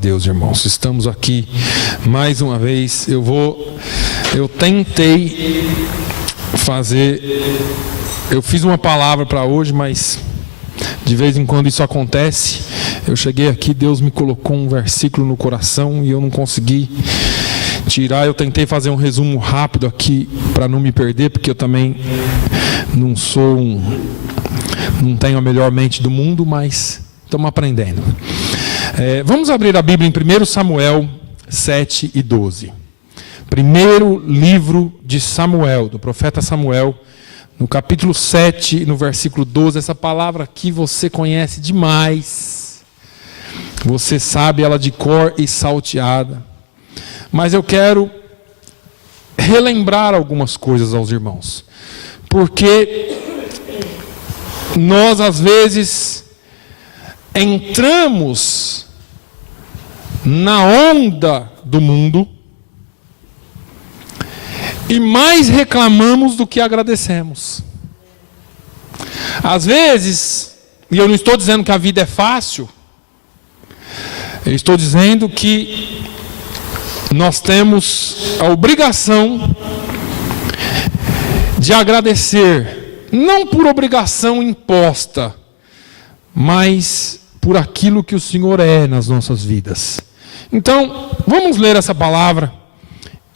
Deus, irmãos. Estamos aqui mais uma vez. Eu tentei fazer... Eu fiz uma palavra para hoje, mas de vez em quando isso acontece. Eu cheguei aqui, Deus me colocou um versículo no coração e eu não consegui tirar. Eu tentei fazer um resumo rápido aqui para não me perder, porque eu também não tenho a melhor mente do mundo, mas estamos aprendendo. Vamos abrir a Bíblia em 1 Samuel 7 e 12. Primeiro livro de Samuel, do profeta Samuel, no capítulo 7, no versículo 12. Essa palavra aqui você conhece demais. Você sabe ela de cor e salteada. Mas eu quero relembrar algumas coisas aos irmãos. Porque nós, às vezes, entramos na onda do mundo e mais reclamamos do que agradecemos. Às vezes, e eu não estou dizendo que a vida é fácil, eu estou dizendo que nós temos a obrigação de agradecer, não por obrigação imposta, mas por aquilo que o Senhor é nas nossas vidas. Então, vamos ler essa palavra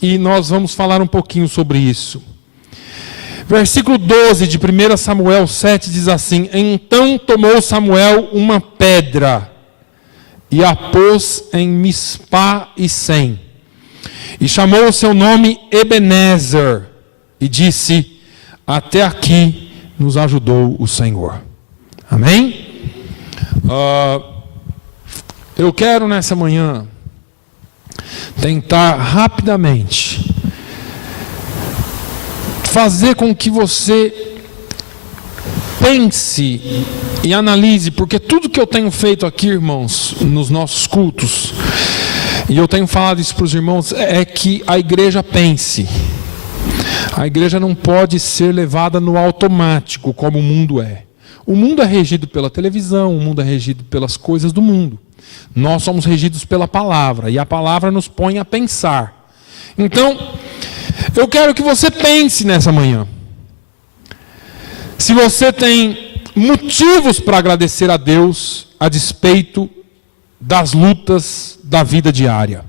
e nós vamos falar um pouquinho sobre isso. Versículo 12 de 1 Samuel 7 diz assim: Então tomou Samuel uma pedra e a pôs em Mispá e Sem, e chamou o seu nome Ebenezer, e disse: Até aqui nos ajudou o Senhor. Amém? Eu quero nessa manhã tentar rapidamente fazer com que você pense e analise, porque tudo que eu tenho feito aqui, irmãos, nos nossos cultos, e eu tenho falado isso para os irmãos, é que a igreja pense. A igreja não pode ser levada no automático, como o mundo é. O mundo é regido pela televisão, o mundo é regido pelas coisas do mundo. Nós somos regidos pela palavra, e a palavra nos põe a pensar. Então, eu quero que você pense nessa manhã. Se você tem motivos para agradecer a Deus a despeito das lutas da vida diária.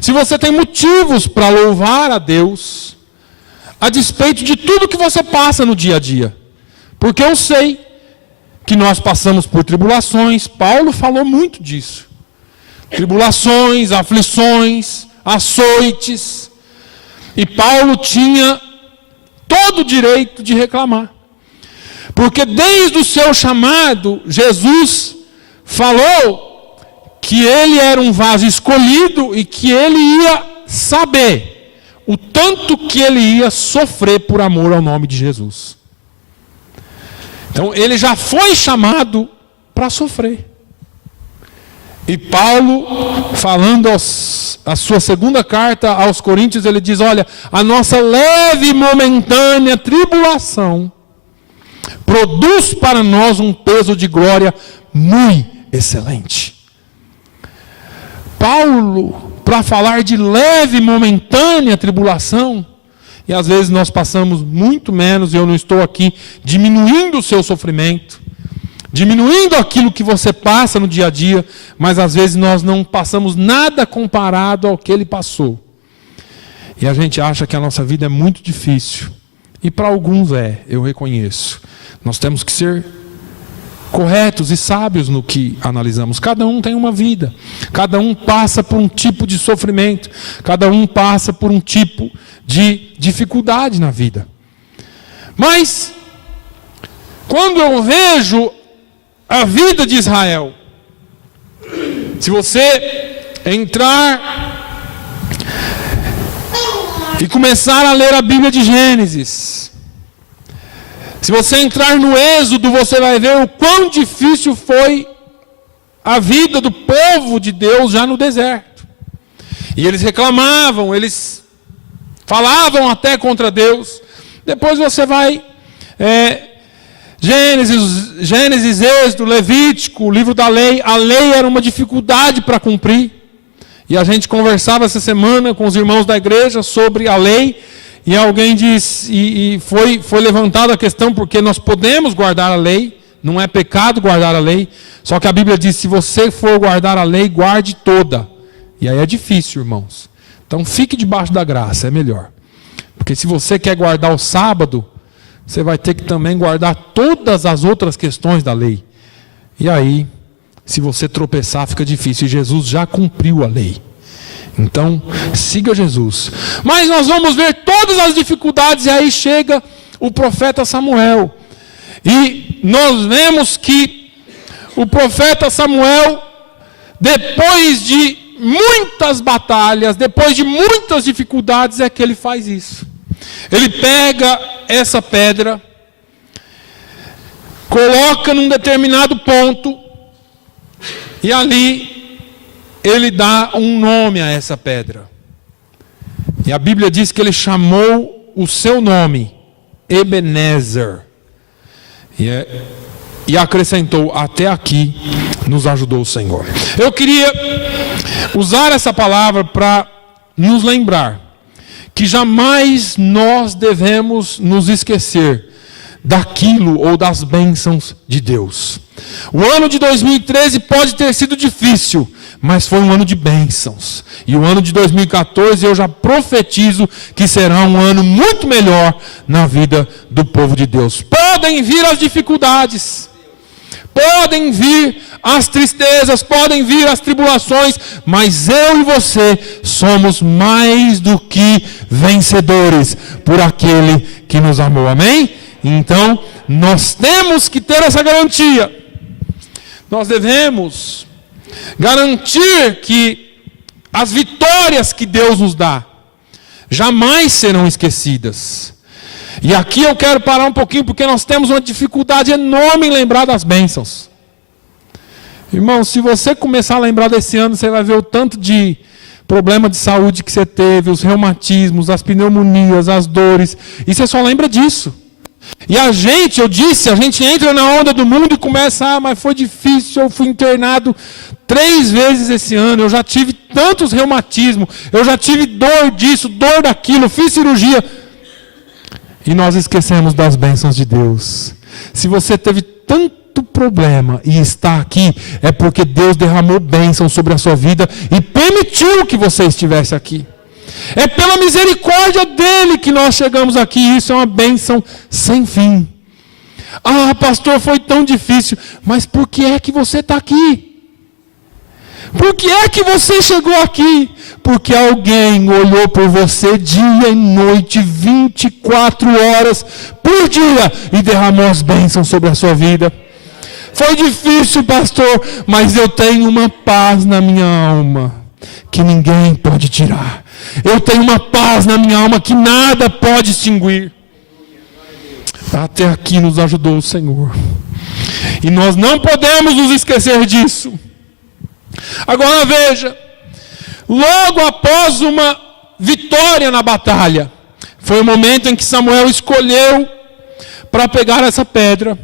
Se você tem motivos para louvar a Deus a despeito de tudo que você passa no dia a dia. Porque eu sei que nós passamos por tribulações. Paulo falou muito disso. Tribulações, aflições, açoites. E Paulo tinha todo o direito de reclamar. Porque desde o seu chamado, Jesus falou que ele era um vaso escolhido e que ele ia saber o tanto que ele ia sofrer por amor ao nome de Jesus. Então ele já foi chamado para sofrer. E Paulo, falando a sua segunda carta aos Coríntios, ele diz: olha, a nossa leve e momentânea tribulação produz para nós um peso de glória muito excelente. Paulo, para falar de leve e momentânea tribulação, e às vezes nós passamos muito menos, e eu não estou aqui diminuindo o seu sofrimento, diminuindo aquilo que você passa no dia a dia, mas às vezes nós não passamos nada comparado ao que ele passou. E a gente acha que a nossa vida é muito difícil. E para alguns eu reconheço. Nós temos que ser corretos e sábios no que analisamos. Cada um tem uma vida. Cada um passa por um tipo de sofrimento. Cada um passa por um tipo de dificuldade na vida. Mas, quando eu vejo a vida de Israel, se você entrar e começar a ler a Bíblia de Gênesis, se você entrar no Êxodo, você vai ver o quão difícil foi a vida do povo de Deus já no deserto. E eles reclamavam, eles falavam até contra Deus. Depois você vai Gênesis, Êxodo, Levítico, o livro da lei. A lei era uma dificuldade para cumprir. E a gente conversava essa semana com os irmãos da igreja sobre a lei, e alguém disse, e foi levantada a questão, porque nós podemos guardar a lei, não é pecado guardar a lei, só que a Bíblia diz, se você for guardar a lei, guarde toda. E aí é difícil, irmãos. Então fique debaixo da graça, é melhor. Porque se você quer guardar o sábado, você vai ter que também guardar todas as outras questões da lei. E aí, se você tropeçar, fica difícil. E Jesus já cumpriu a lei. Então, siga Jesus. Mas nós vamos ver todas as dificuldades, e aí chega o profeta Samuel. E nós vemos que o profeta Samuel, depois de muitas batalhas, depois de muitas dificuldades, é que ele faz isso. Ele pega essa pedra, coloca num determinado ponto, e ali ele dá um nome a essa pedra. E a Bíblia diz que ele chamou o seu nome, Ebenezer. E acrescentou, até aqui nos ajudou o Senhor. Eu queria usar essa palavra para nos lembrar que jamais nós devemos nos esquecer daquilo ou das bênçãos de Deus. O ano de 2013 pode ter sido difícil, mas foi um ano de bênçãos. E o ano de 2014 eu já profetizo que será um ano muito melhor na vida do povo de Deus. Podem vir as dificuldades, podem vir as tristezas, podem vir as tribulações, mas eu e você somos mais do que vencedores por aquele que nos amou, amém? Então, nós temos que ter essa garantia. Nós devemos garantir que as vitórias que Deus nos dá jamais serão esquecidas. E aqui eu quero parar um pouquinho, porque nós temos uma dificuldade enorme em lembrar das bênçãos. Irmão, se você começar a lembrar desse ano, você vai ver o tanto de problema de saúde que você teve, os reumatismos, as pneumonias, as dores, e você só lembra disso. E a gente entra na onda do mundo e começa, mas foi difícil, eu fui internado 3 vezes esse ano, eu já tive tantos reumatismos, eu já tive dor disso, dor daquilo, fiz cirurgia. E nós esquecemos das bênçãos de Deus. Se você teve tanto problema e está aqui, é porque Deus derramou bênção sobre a sua vida e permitiu que você estivesse aqui. É pela misericórdia dele que nós chegamos aqui. Isso é uma bênção sem fim. Ah, pastor, foi tão difícil. Mas por que é que você está aqui? Por que é que você chegou aqui? Porque alguém olhou por você dia e noite, 24 horas por dia, e derramou as bênçãos sobre a sua vida. Foi difícil, pastor, mas eu tenho uma paz na minha alma que ninguém pode tirar. Eu tenho uma paz na minha alma que nada pode extinguir. Até aqui nos ajudou o Senhor. E nós não podemos nos esquecer disso. Agora veja, logo após uma vitória na batalha, foi o momento em que Samuel escolheu para pegar essa pedra,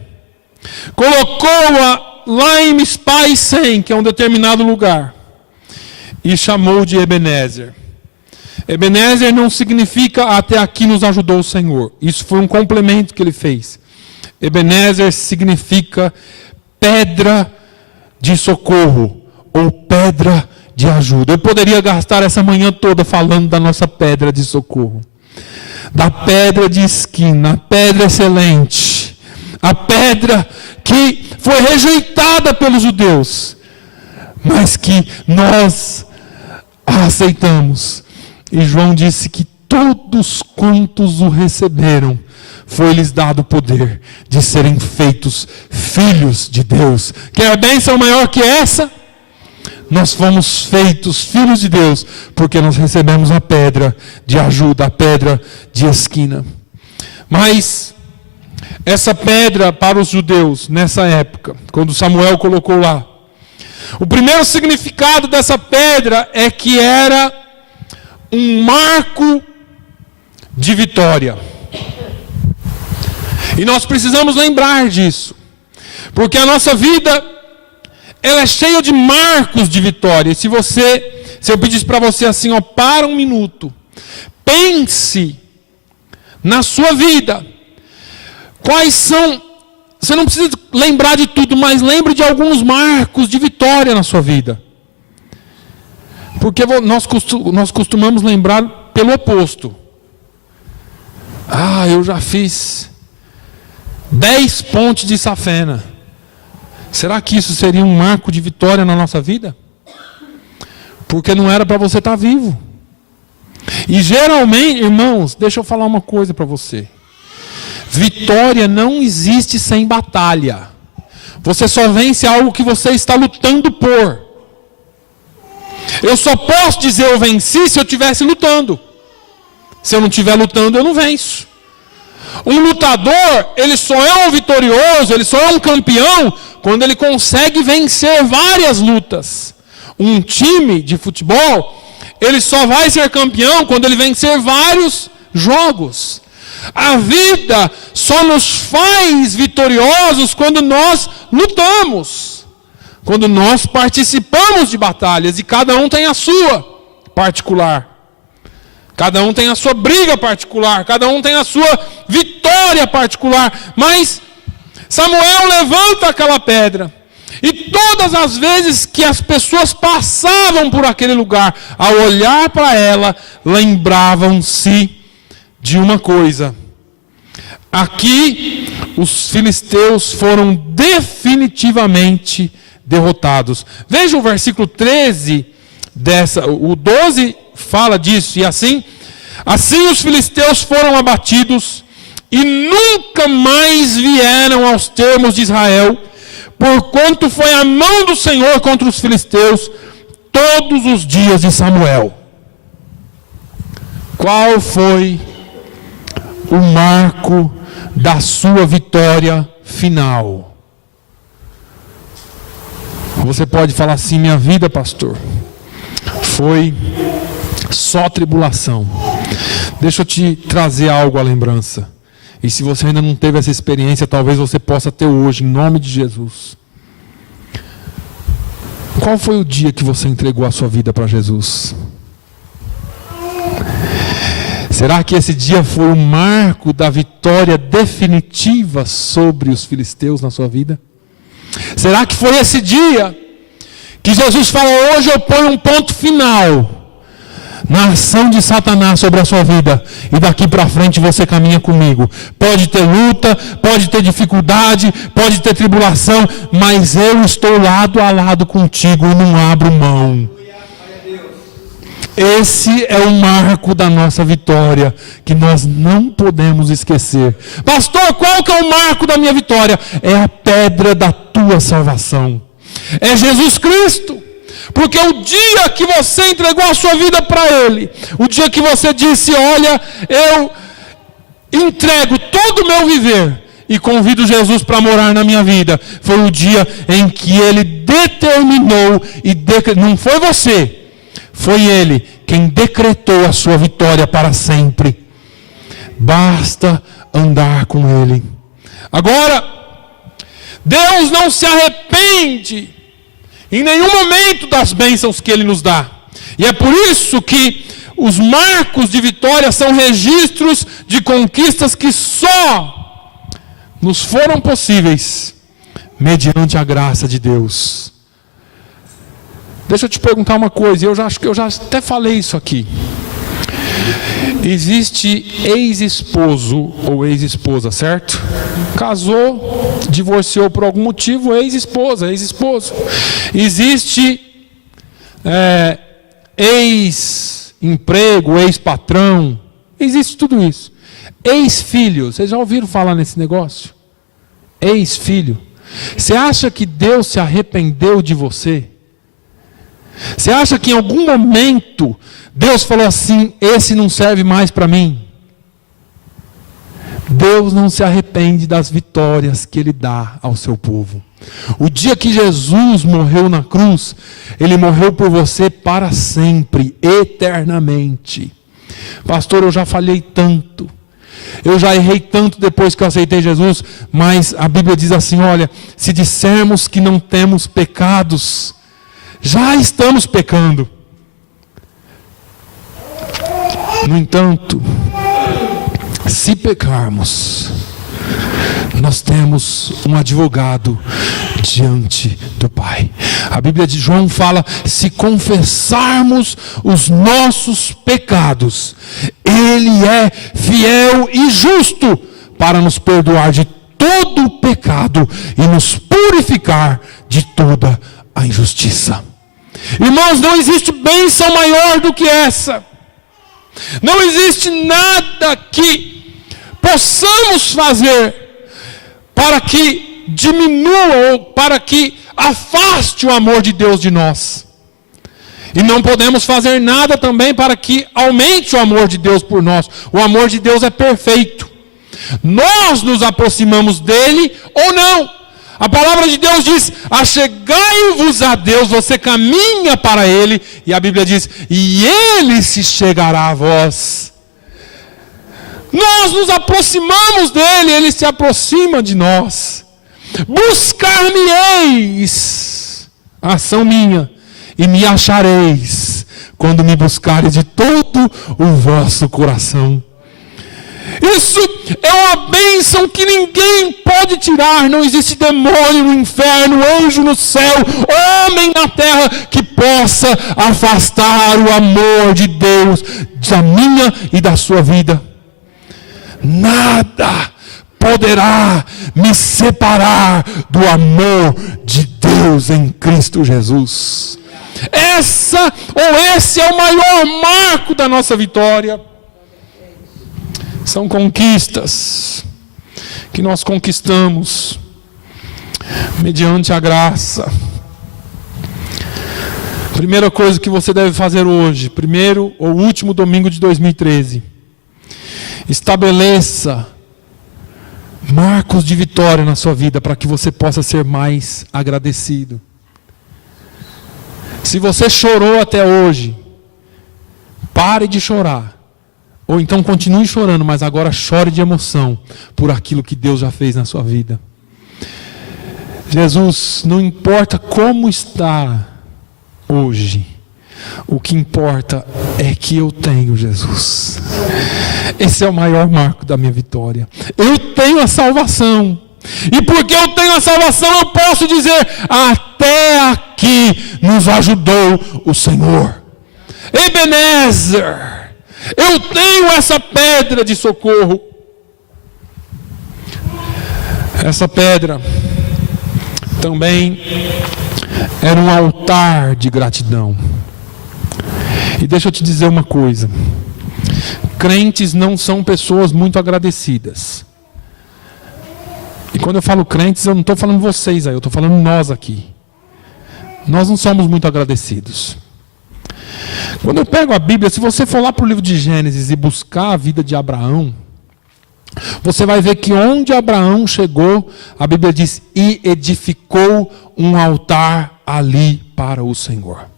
colocou-a lá em Mispa e Sem, que é um determinado lugar, e chamou de Ebenezer. Ebenezer não significa até aqui nos ajudou o Senhor. Isso foi um complemento que ele fez. Ebenezer significa pedra de socorro ou pedra de ajuda. Eu poderia gastar essa manhã toda falando da nossa pedra de socorro, da pedra de esquina, a pedra excelente, a pedra que foi rejeitada pelos judeus, mas que nós a aceitamos. E João disse que todos quantos o receberam, foi-lhes dado o poder de serem feitos filhos de Deus. Quer bênção maior que essa? Nós fomos feitos filhos de Deus, porque nós recebemos a pedra de ajuda, a pedra de esquina. Mas essa pedra para os judeus, nessa época, quando Samuel colocou lá, o primeiro significado dessa pedra é que era um marco de vitória. E nós precisamos lembrar disso, porque a nossa vida, ela é cheia de marcos de vitória. E se você Se eu pedisse para você assim, ó, para um minuto, pense na sua vida. Quais são, você não precisa lembrar de tudo, mas lembre de alguns marcos de vitória na sua vida. Porque nós costumamos lembrar pelo oposto. Ah, eu já fiz 10 pontes de safena. Será que isso seria um marco de vitória na nossa vida? Porque não era para você estar vivo. E geralmente, irmãos, deixa eu falar uma coisa para você. Vitória não existe sem batalha. Você só vence algo que você está lutando por. Eu só posso dizer eu venci se eu estivesse lutando. Se eu não estiver lutando, eu não venço. Um lutador, ele só é um vitorioso, ele só é um campeão quando ele consegue vencer várias lutas. Um time de futebol, ele só vai ser campeão quando ele vencer vários jogos. A vida só nos faz vitoriosos quando nós lutamos. Quando nós participamos de batalhas, e cada um tem a sua particular. Cada um tem a sua briga particular, cada um tem a sua vitória particular. Mas Samuel levanta aquela pedra. E todas as vezes que as pessoas passavam por aquele lugar, ao olhar para ela, lembravam-se de uma coisa. Aqui, os filisteus foram definitivamente derrotados. Veja o versículo 13, o 12 fala disso. E assim os filisteus foram abatidos e nunca mais vieram aos termos de Israel, porquanto foi a mão do Senhor contra os filisteus todos os dias de Samuel. Qual foi o marco da sua vitória final? Você pode falar assim: minha vida, pastor, foi só tribulação. Deixa eu te trazer algo à lembrança. E se você ainda não teve essa experiência, talvez você possa ter hoje, em nome de Jesus. Qual foi o dia que você entregou a sua vida para Jesus? Será que esse dia foi o marco da vitória definitiva sobre os filisteus na sua vida? Será que foi esse dia que Jesus falou: hoje eu ponho um ponto final na ação de Satanás sobre a sua vida, e daqui para frente você caminha comigo? Pode ter luta, pode ter dificuldade, pode ter tribulação, mas eu estou lado a lado contigo e não abro mão. Esse é o marco da nossa vitória, que nós não podemos esquecer. Pastor, qual que é o marco da minha vitória? É a pedra da tua salvação. É Jesus Cristo. Porque o dia que você entregou a sua vida para Ele, o dia que você disse: olha, eu entrego todo o meu viver e convido Jesus para morar na minha vida, foi o dia em que Ele determinou, não foi você, foi Ele quem decretou a sua vitória para sempre. Basta andar com Ele. Agora, Deus não se arrepende em nenhum momento das bênçãos que Ele nos dá. E é por isso que os marcos de vitória são registros de conquistas que só nos foram possíveis mediante a graça de Deus. Deixa eu te perguntar uma coisa, acho que eu já até falei isso aqui. Existe ex-esposo ou ex-esposa, certo? Casou, divorciou por algum motivo, ex-esposa, ex-esposo. Existe ex-emprego, ex-patrão. Existe tudo isso. Ex-filho, vocês já ouviram falar nesse negócio? Ex-filho. Você acha que Deus se arrependeu de você? Você acha que em algum momento Deus falou assim: esse não serve mais para mim? Deus não se arrepende das vitórias que Ele dá ao seu povo. O dia que Jesus morreu na cruz, Ele morreu por você para sempre, eternamente. Pastor, eu já falhei tanto, eu já errei tanto depois que eu aceitei Jesus, mas a Bíblia diz assim: olha, se dissermos que não temos pecados, já estamos pecando. No entanto, se pecarmos, nós temos um advogado diante do Pai. A Bíblia de João fala: se confessarmos os nossos pecados, Ele é fiel e justo para nos perdoar de todo o pecado e nos purificar de toda a injustiça. Irmãos, não existe bênção maior do que essa. Não existe nada que possamos fazer para que diminua ou para que afaste o amor de Deus de nós. E não podemos fazer nada também para que aumente o amor de Deus por nós. O amor de Deus é perfeito. Nós nos aproximamos dele ou não. A palavra de Deus diz: achegai-vos a Deus, você caminha para ele. E a Bíblia diz: e ele se chegará a vós. Nós nos aproximamos dele, ele se aproxima de nós. Buscar-me-eis, ação minha, e me achareis, quando me buscareis de todo o vosso coração. Isso é uma bênção que ninguém pode tirar. Não existe demônio no inferno, anjo no céu, homem na terra que possa afastar o amor de Deus da minha e da sua vida. Nada poderá me separar do amor de Deus em Cristo Jesus. Esse é o maior marco da nossa vitória. São conquistas que nós conquistamos mediante a graça. Primeira coisa que você deve fazer hoje, primeiro ou último domingo de 2013, estabeleça marcos de vitória na sua vida para que você possa ser mais agradecido. Se você chorou até hoje, pare de chorar. Ou então continue chorando, mas agora chore de emoção por aquilo que Deus já fez na sua vida. Jesus, não importa como está hoje, o que importa é que eu tenho Jesus. Esse é o maior marco da minha vitória. Eu tenho a salvação. E porque eu tenho a salvação, eu posso dizer: até aqui nos ajudou o Senhor. Ebenezer, eu tenho essa pedra de socorro. Essa pedra também era um altar de gratidão. E deixa eu te dizer uma coisa: crentes não são pessoas muito agradecidas. E quando eu falo crentes, eu não estou falando vocês aí, eu estou falando nós aqui. Nós não somos muito agradecidos. Quando eu pego a Bíblia, se você for lá para o livro de Gênesis e buscar a vida de Abraão, você vai ver que onde Abraão chegou, a Bíblia diz: e edificou um altar ali para o Senhor.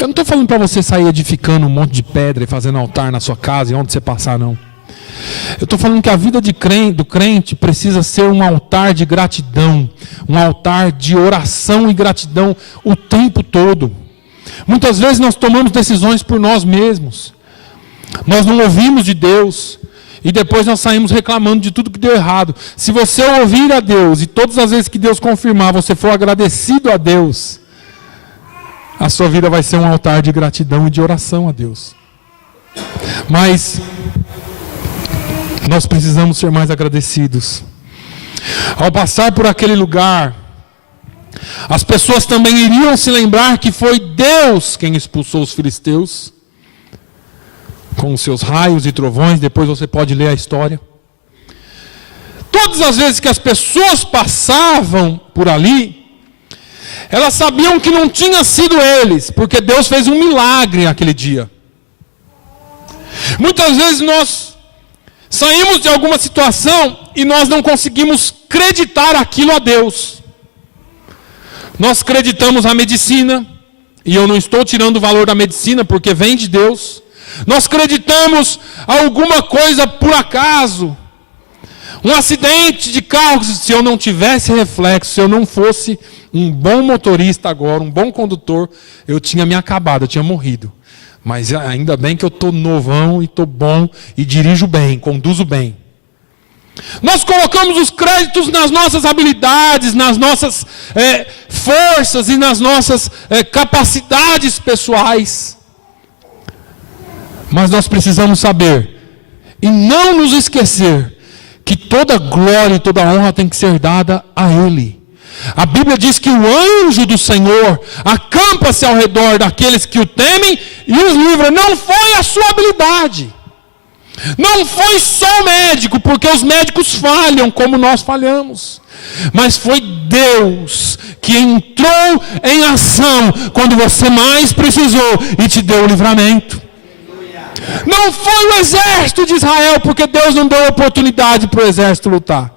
Eu não estou falando para você sair edificando um monte de pedra e fazendo altar na sua casa e onde você passar, não. Eu estou falando que a vida do crente precisa ser um altar de gratidão, um altar de oração e gratidão o tempo todo. Muitas vezes nós tomamos decisões por nós mesmos. Nós não ouvimos de Deus e depois nós saímos reclamando de tudo que deu errado. Se você ouvir a Deus e todas as vezes que Deus confirmar, você for agradecido a Deus, a sua vida vai ser um altar de gratidão e de oração a Deus. Mas nós precisamos ser mais agradecidos. Ao passar por aquele lugar, as pessoas também iriam se lembrar que foi Deus quem expulsou os filisteus com os seus raios e trovões. Depois você pode ler a história. Todas as vezes que as pessoas passavam por ali, elas sabiam que não tinha sido eles, porque Deus fez um milagre aquele dia. Muitas vezes nós saímos de alguma situação e nós não conseguimos acreditar aquilo a Deus. Nós acreditamos a medicina, e eu não estou tirando o valor da medicina porque vem de Deus. Nós acreditamos alguma coisa por acaso. Um acidente de carro, se eu não tivesse reflexo, se eu não fosse um bom motorista agora, um bom condutor, eu tinha me acabado, eu tinha morrido. Mas ainda bem que eu estou novão e estou bom e dirijo bem, conduzo bem. Nós colocamos os créditos nas nossas habilidades, nas nossas forças e nas nossas capacidades pessoais. Mas nós precisamos saber e não nos esquecer que toda glória e toda honra tem que ser dada a Ele. A Bíblia diz que o anjo do Senhor acampa-se ao redor daqueles que o temem e os livra. Não foi a sua habilidade. Não foi só o médico, porque os médicos falham como nós falhamos. Mas foi Deus que entrou em ação quando você mais precisou e te deu o livramento. Não foi o exército de Israel, porque Deus não deu oportunidade para o exército lutar.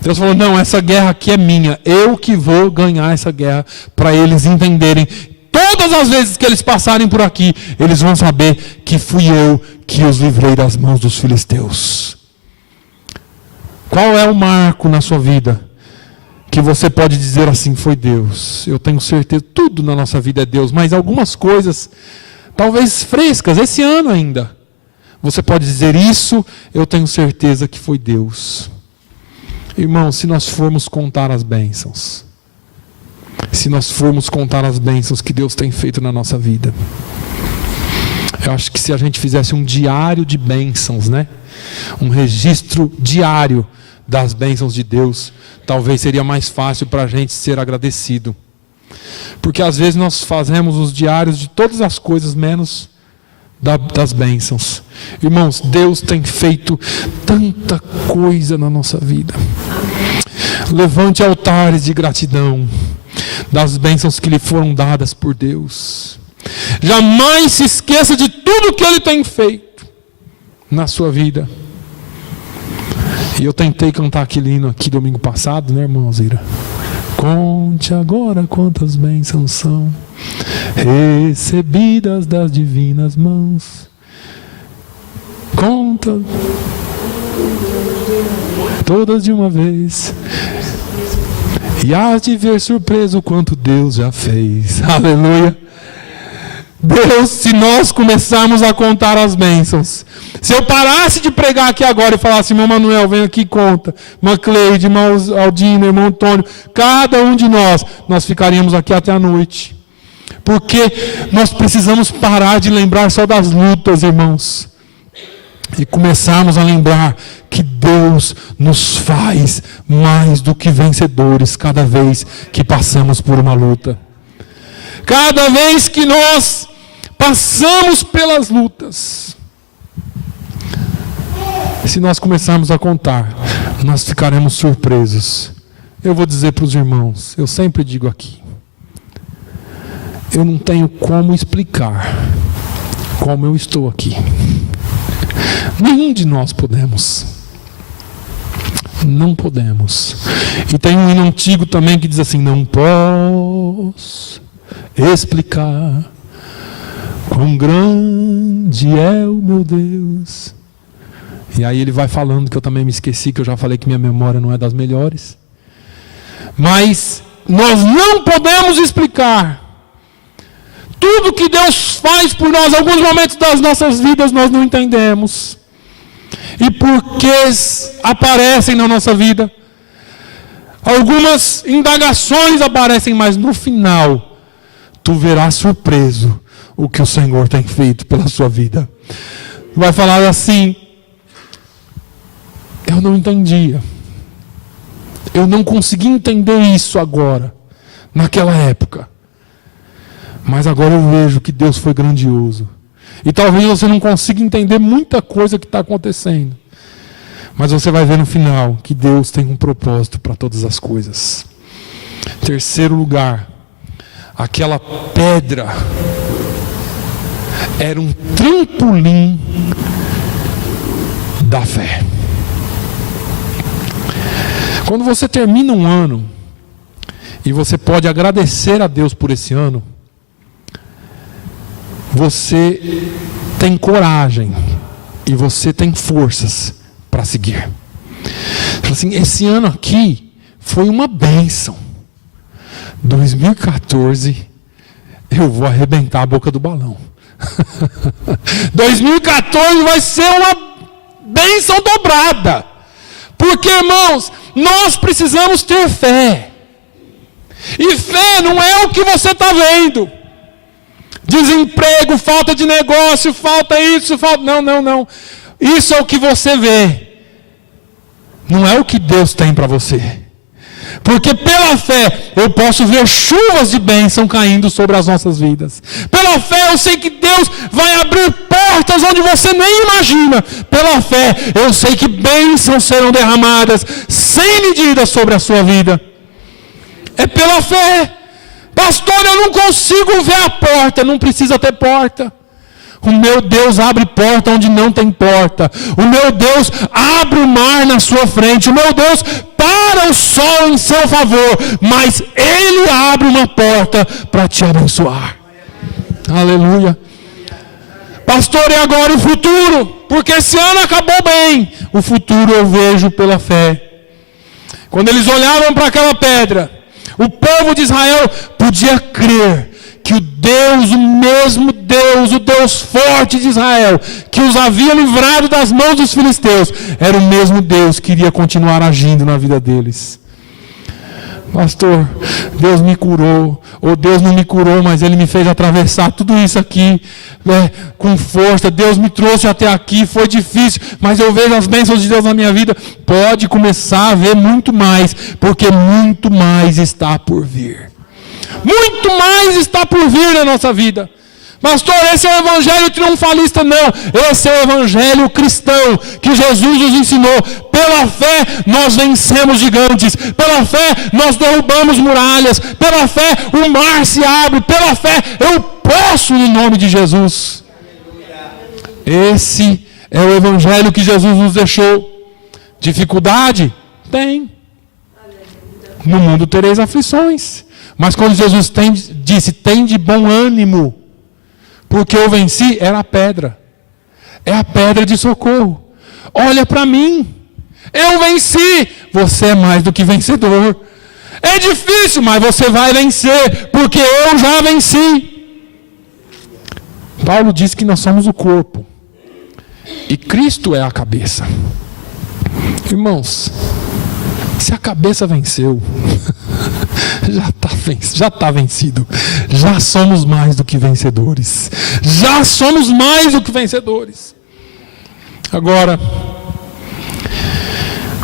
Deus falou, não, essa guerra aqui é minha, eu que vou ganhar essa guerra, para eles entenderem. Todas as vezes que eles passarem por aqui, eles vão saber que fui eu que os livrei das mãos dos filisteus. Qual é o marco na sua vida que você pode dizer assim, foi Deus? Eu tenho certeza, tudo na nossa vida é Deus, mas algumas coisas, talvez frescas, esse ano ainda, você pode dizer isso, eu tenho certeza que foi Deus. Irmão, se nós formos contar as bênçãos, se nós formos contar as bênçãos que Deus tem feito na nossa vida, eu acho que se a gente fizesse um diário de bênçãos, né? Um registro diário das bênçãos de Deus, talvez seria mais fácil para a gente ser agradecido. Porque às vezes nós fazemos os diários de todas as coisas, menos das bênçãos. Irmãos, Deus tem feito tanta coisa na nossa vida. Levante altares de gratidão das bênçãos que lhe foram dadas por Deus. Jamais se esqueça de tudo que Ele tem feito na sua vida. E eu tentei cantar aquele hino aqui domingo passado, né, irmã Alzira? Conte agora quantas bênçãos são recebidas das divinas mãos. Conta todas de uma vez, e hás de ver surpreso o quanto Deus já fez. Aleluia. Deus, se nós começarmos a contar as bênçãos, se eu parasse de pregar aqui agora e falasse, irmão Manuel, vem aqui e conta, irmã Cleide, irmão Aldina, irmão Antônio, cada um de nós ficaríamos aqui até a noite. Porque nós precisamos parar de lembrar só das lutas, irmãos, e começarmos a lembrar que Deus nos faz mais do que vencedores cada vez que passamos por uma luta. Cada vez que nós passamos pelas lutas, se nós começarmos a contar, nós ficaremos surpresos. Eu vou dizer para os irmãos, eu sempre digo aqui, eu não tenho como explicar como eu estou aqui. Nenhum de nós podemos. Não podemos. E tem um hino antigo também que diz assim, não posso explicar quão grande é o meu Deus. E aí ele vai falando, que eu também me esqueci, que eu já falei que minha memória não é das melhores. Mas nós não podemos explicar tudo que Deus faz por nós. Alguns momentos das nossas vidas nós não entendemos. E porquês aparecem na nossa vida. Algumas indagações aparecem, mas no final tu verás surpreso o que o Senhor tem feito pela sua vida. Vai falar assim, eu não entendia. Eu não consegui entender isso agora, naquela época. Mas agora eu vejo que Deus foi grandioso. E talvez você não consiga entender muita coisa que está acontecendo. Mas você vai ver no final que Deus tem um propósito para todas as coisas. Terceiro lugar, aquela pedra era um trampolim da fé. Quando você termina um ano e você pode agradecer a Deus por esse ano, você tem coragem e você tem forças para seguir. Assim, esse ano aqui foi uma bênção. 2014 eu vou arrebentar a boca do balão. 2014 vai ser uma bênção dobrada. Porque, irmãos, nós precisamos ter fé. E fé não é o que você está vendo. Desemprego, falta de negócio, falta isso, falta... Não. Isso é o que você vê. Não é o que Deus tem para você. Porque pela fé eu posso ver chuvas de bênção caindo sobre as nossas vidas. Pela fé eu sei que Deus vai abrir portas onde você nem imagina. Pela fé eu sei que bênçãos serão derramadas sem medida sobre a sua vida. É pela fé. Pastor, eu não consigo ver a porta. Não precisa ter porta. O meu Deus abre porta onde não tem porta. O meu Deus abre o mar na sua frente. O meu Deus para o sol em seu favor. Mas Ele abre uma porta para te abençoar. Aleluia. Pastor, e agora o futuro? Porque esse ano acabou bem. O futuro eu vejo pela fé. Quando eles olhavam para aquela pedra, o povo de Israel podia crer que o Deus, o mesmo Deus, o Deus forte de Israel, que os havia livrado das mãos dos filisteus, era o mesmo Deus que iria continuar agindo na vida deles. Pastor, Deus me curou, ou Deus não me curou, mas Ele me fez atravessar tudo isso aqui, com força. Deus me trouxe até aqui, foi difícil, mas eu vejo as bênçãos de Deus na minha vida. Pode começar a ver muito mais, porque muito mais está por vir. Muito mais está por vir na nossa vida. Pastor, esse é o evangelho triunfalista? Não, esse é o evangelho cristão que Jesus nos ensinou. Pela fé nós vencemos gigantes, pela fé nós derrubamos muralhas, pela fé o mar se abre, pela fé eu posso no nome de Jesus. Esse é o evangelho que Jesus nos deixou. Dificuldade? Tem. No mundo tereis aflições. Mas quando Jesus disse, tem de bom ânimo, porque eu venci, era a pedra. É a pedra de socorro. Olha para mim. Eu venci. Você é mais do que vencedor. É difícil, mas você vai vencer, porque eu já venci. Paulo diz que nós somos o corpo. E Cristo é a cabeça. Irmãos, se a cabeça venceu, já está vencido. Já somos mais do que vencedores. Já somos mais do que vencedores. Agora,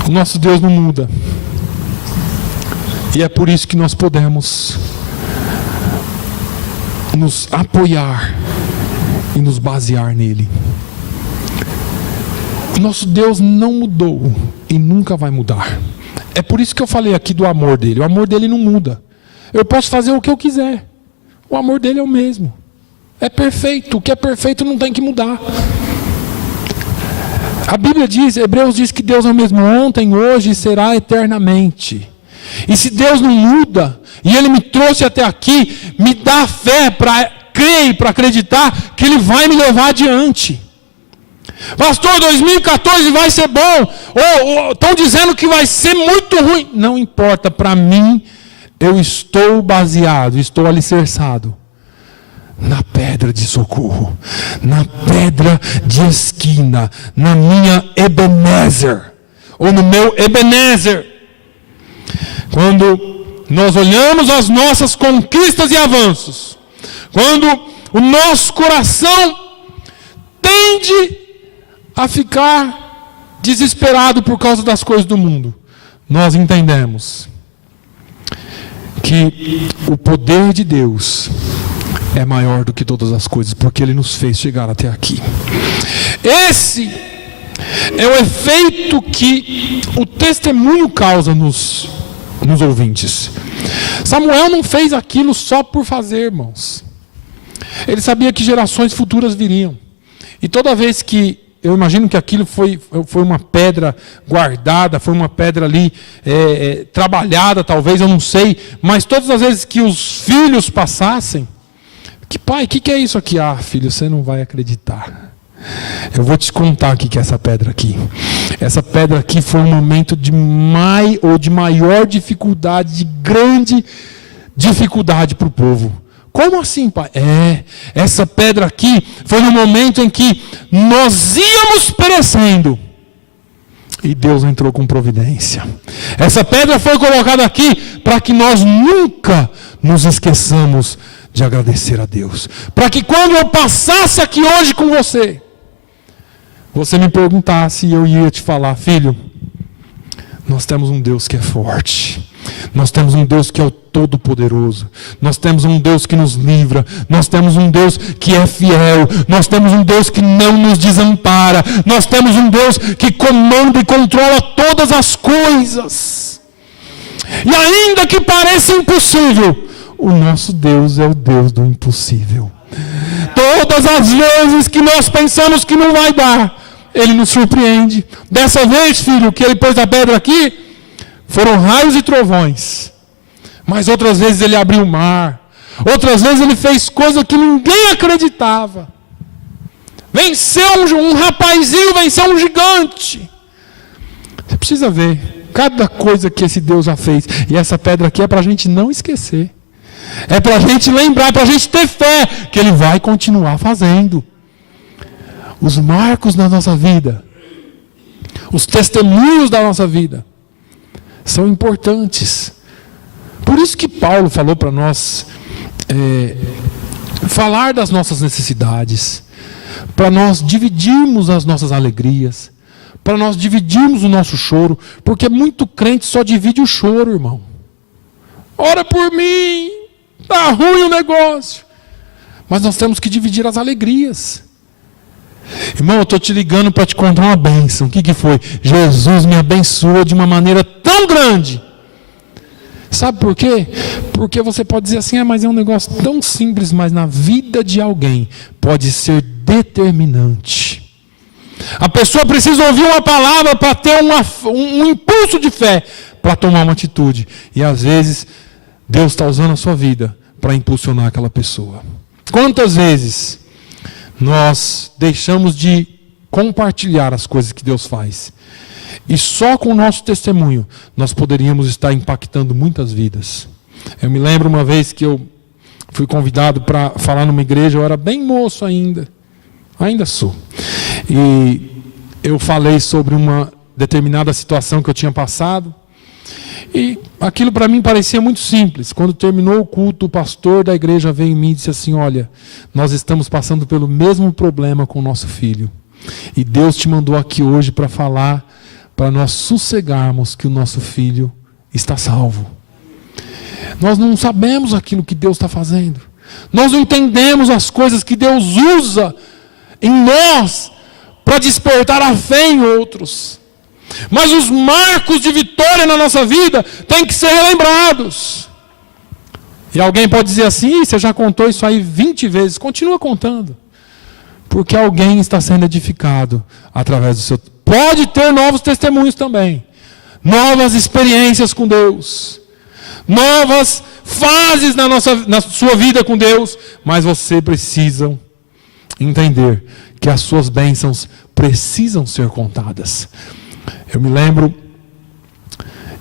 o nosso Deus não muda. E é por isso que nós podemos nos apoiar e nos basear nele. O nosso Deus não mudou e nunca vai mudar. É por isso que eu falei aqui do amor dele. O amor dele não muda. Eu posso fazer o que eu quiser. O amor dele é o mesmo. É perfeito. O que é perfeito não tem que mudar. A Bíblia diz, Hebreus diz que Deus é o mesmo ontem, hoje e será eternamente. E se Deus não muda, e Ele me trouxe até aqui, me dá fé para crer e para acreditar que Ele vai me levar adiante. Pastor, 2014 vai ser bom. Ou estão dizendo que vai ser muito ruim. Não importa, para mim, eu estou baseado, estou alicerçado na pedra de socorro, na pedra de esquina, na minha Ebenezer, ou no meu Ebenezer. Quando nós olhamos as nossas conquistas e avanços, quando o nosso coração tende a ficar desesperado por causa das coisas do mundo, nós entendemos que o poder de Deus é maior do que todas as coisas, porque Ele nos fez chegar até aqui. Esse é o efeito que o testemunho causa nos ouvintes. Samuel não fez aquilo só por fazer, irmãos. Ele sabia que gerações futuras viriam. E toda vez que, eu imagino que aquilo foi uma pedra guardada, foi uma pedra ali trabalhada, talvez, eu não sei. Mas todas as vezes que os filhos passassem, que pai, o que é isso aqui? Ah, filho, você não vai acreditar. Eu vou te contar o que é essa pedra aqui. Essa pedra aqui foi um momento de maior dificuldade, de grande dificuldade para o povo. Como assim, pai? Essa pedra aqui foi no momento em que nós íamos perecendo. E Deus entrou com providência. Essa pedra foi colocada aqui para que nós nunca nos esqueçamos de agradecer a Deus. Para que quando eu passasse aqui hoje com você, você me perguntasse e eu ia te falar: filho, nós temos um Deus que é forte. Nós temos um Deus que é o Todo-Poderoso. Nós temos um Deus que nos livra. Nós temos um Deus que é fiel. Nós temos um Deus que não nos desampara. Nós temos um Deus que comanda e controla todas as coisas. E ainda que pareça impossível, o nosso Deus é o Deus do impossível. Todas as vezes que nós pensamos que não vai dar, Ele nos surpreende. Dessa vez, filho, que Ele pôs a pedra aqui, foram raios e trovões. Mas outras vezes Ele abriu o mar. Outras vezes Ele fez coisa que ninguém acreditava. Venceu um rapazinho, venceu um gigante. Você precisa ver cada coisa que esse Deus já fez. E essa pedra aqui é para a gente não esquecer. É para a gente lembrar, para a gente ter fé que Ele vai continuar fazendo. Os marcos da nossa vida, os testemunhos da nossa vida, são importantes. Por isso que Paulo falou para nós falar das nossas necessidades, para nós dividirmos as nossas alegrias, para nós dividirmos o nosso choro, porque muito crente só divide o choro, irmão. Ora por mim, está ruim o negócio. Mas nós temos que dividir as alegrias. Irmão, eu estou te ligando para te contar uma bênção. O que foi? Jesus me abençoou de uma maneira tão grande. Sabe por quê? Porque você pode dizer assim: mas é um negócio tão simples, mas na vida de alguém pode ser determinante. A pessoa precisa ouvir uma palavra para ter um impulso de fé, para tomar uma atitude. E às vezes, Deus está usando a sua vida para impulsionar aquela pessoa. Quantas vezes nós deixamos de compartilhar as coisas que Deus faz? E só com o nosso testemunho nós poderíamos estar impactando muitas vidas. Eu me lembro uma vez que eu fui convidado para falar numa igreja. Eu era bem moço ainda sou. E eu falei sobre uma determinada situação que eu tinha passado. E aquilo para mim parecia muito simples. Quando terminou o culto, o pastor da igreja veio em mim e disse assim: olha, nós estamos passando pelo mesmo problema com o nosso filho. E Deus te mandou aqui hoje para falar, para nós sossegarmos que o nosso filho está salvo. Nós não sabemos aquilo que Deus está fazendo. Nós não entendemos as coisas que Deus usa em nós para despertar a fé em outros. Mas os marcos de vitória na nossa vida têm que ser relembrados. E alguém pode dizer assim: você já contou isso aí 20 vezes. Continua contando. Porque alguém está sendo edificado através do seu... Pode ter novos testemunhos também. Novas experiências com Deus. Novas fases na sua vida com Deus. Mas você precisa entender que as suas bênçãos precisam ser contadas. Eu me lembro,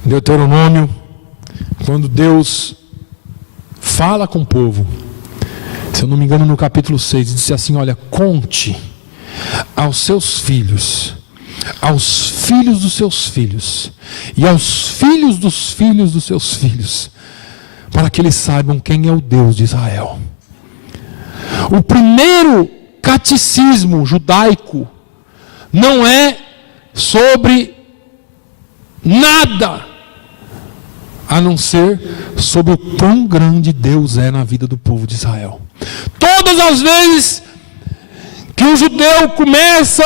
em Deuteronômio, quando Deus fala com o povo, se eu não me engano no capítulo 6, disse assim: olha, conte aos seus filhos, aos filhos dos seus filhos, e aos filhos dos seus filhos, para que eles saibam quem é o Deus de Israel. O primeiro catecismo judaico não é sobre nada a não ser sobre o quão grande Deus é na vida do povo de Israel. Todas as vezes que o judeu começa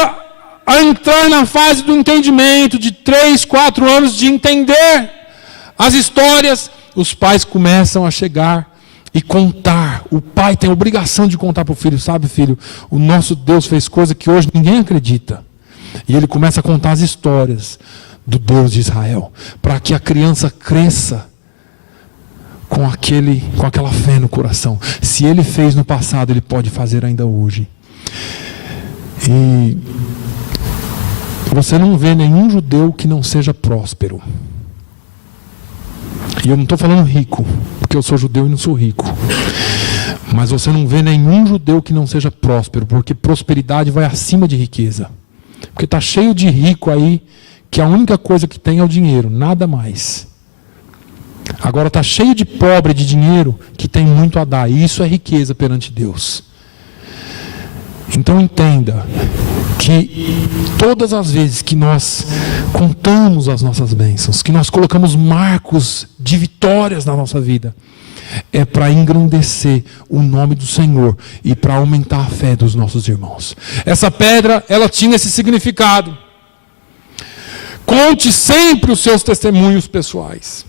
a entrar na fase do entendimento, de 3, 4 anos, de entender as histórias, os pais começam a chegar e contar. O pai tem a obrigação de contar para o filho: sabe, filho, o nosso Deus fez coisa que hoje ninguém acredita. E ele começa a contar as histórias do Deus de Israel, para que a criança cresça com aquela fé no coração. Se ele fez no passado, ele pode fazer ainda hoje. E você não vê nenhum judeu que não seja próspero. E eu não estou falando rico, porque eu sou judeu e não sou rico. Mas você não vê nenhum judeu que não seja próspero, porque prosperidade vai acima de riqueza. Porque está cheio de rico aí, que a única coisa que tem é o dinheiro, nada mais. Agora está cheio de pobre de dinheiro, que tem muito a dar, e isso é riqueza perante Deus. Então entenda que todas as vezes que nós contamos as nossas bênçãos, que nós colocamos marcos de vitórias na nossa vida, é para engrandecer o nome do Senhor e para aumentar a fé dos nossos irmãos. Essa pedra, ela tinha esse significado. Conte sempre os seus testemunhos pessoais.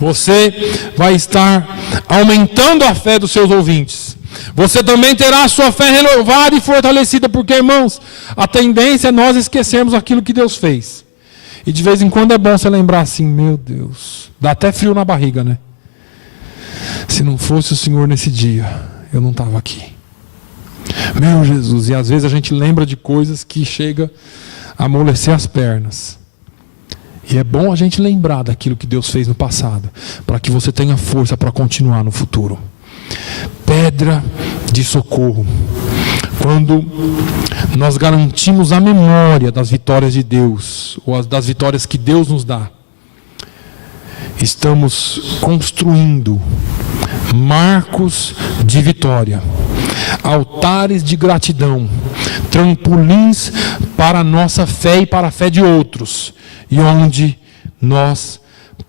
Você vai estar aumentando a fé dos seus ouvintes. Você também terá a sua fé renovada e fortalecida, porque, irmãos, a tendência é nós esquecermos aquilo que Deus fez. E de vez em quando é bom você lembrar assim, meu Deus, dá até frio na barriga, né? Se não fosse o Senhor nesse dia, eu não estava aqui. Meu Jesus, e às vezes a gente lembra de coisas que chega a amolecer as pernas. E é bom a gente lembrar daquilo que Deus fez no passado, para que você tenha força para continuar no futuro. Pedra de socorro. Quando nós garantimos a memória das vitórias de Deus, ou das vitórias que Deus nos dá, estamos construindo marcos de vitória, altares de gratidão, trampolins para a nossa fé e para a fé de outros, e onde nós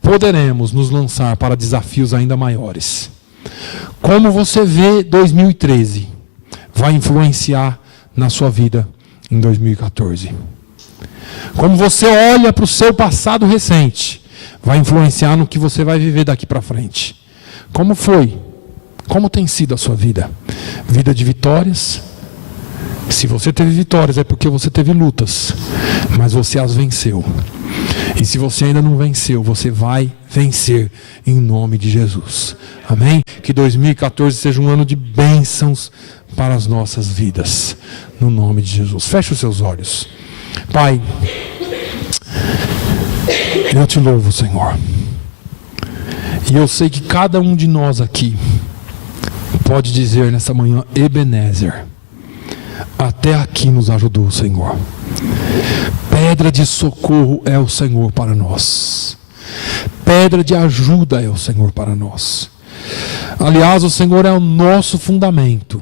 poderemos nos lançar para desafios ainda maiores. Como você vê 2013 vai influenciar na sua vida em 2014. Como você olha para o seu passado recente, vai influenciar no que você vai viver daqui para frente. Como foi? Como tem sido a sua vida? Vida de vitórias? Se você teve vitórias é porque você teve lutas, mas você as venceu. E se você ainda não venceu, você vai vencer em nome de Jesus. Amém? Que 2014 seja um ano de bênçãos para as nossas vidas, no nome de Jesus. Feche os seus olhos. Pai, eu te louvo, Senhor. E eu sei que cada um de nós aqui pode dizer nessa manhã, Ebenezer, até aqui nos ajudou o Senhor. Pedra de socorro é o Senhor para nós. Pedra de ajuda é o Senhor para nós. Aliás, o Senhor é o nosso fundamento.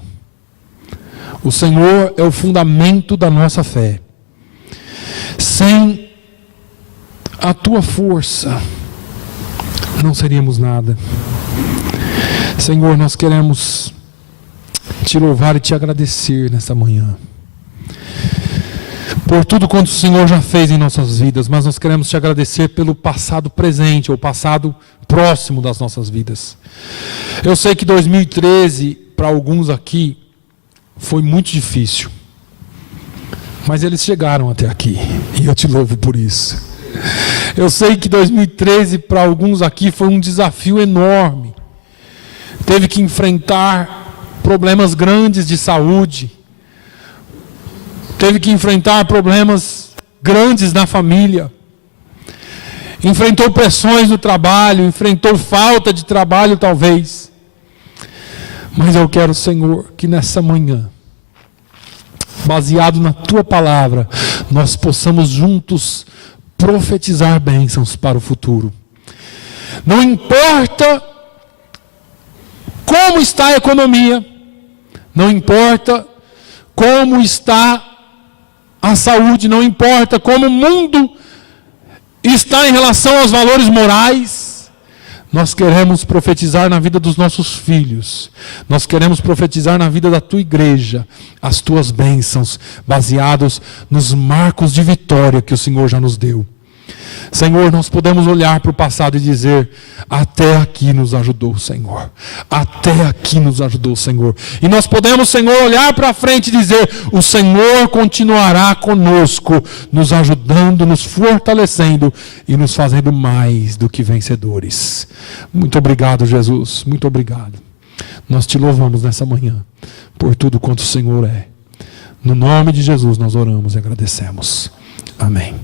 O Senhor é o fundamento da nossa fé. Sem a tua força, não seríamos nada. Senhor, nós queremos te louvar e te agradecer nessa manhã por tudo quanto o Senhor já fez em nossas vidas, mas nós queremos te agradecer pelo passado presente ou passado próximo das nossas vidas. Eu sei que 2013 para alguns aqui foi muito difícil, mas eles chegaram até aqui e eu te louvo por isso. Eu sei que 2013 para alguns aqui foi um desafio enorme. Teve que enfrentar problemas grandes de saúde. Teve que enfrentar problemas grandes na família. Enfrentou pressões no trabalho, enfrentou falta de trabalho talvez. Mas eu quero, Senhor, que nessa manhã, baseado na tua palavra, nós possamos juntos profetizar bênçãos para o futuro. Não importa como está a economia, não importa como está a saúde, não importa como o mundo está em relação aos valores morais, nós queremos profetizar na vida dos nossos filhos, nós queremos profetizar na vida da tua igreja, as tuas bênçãos, baseados nos marcos de vitória que o Senhor já nos deu. Senhor, nós podemos olhar para o passado e dizer, até aqui nos ajudou o Senhor, até aqui nos ajudou o Senhor. E nós podemos, Senhor, olhar para frente e dizer, o Senhor continuará conosco, nos ajudando, nos fortalecendo e nos fazendo mais do que vencedores. Muito obrigado, Jesus, muito obrigado. Nós te louvamos nessa manhã, por tudo quanto o Senhor é. No nome de Jesus nós oramos e agradecemos. Amém.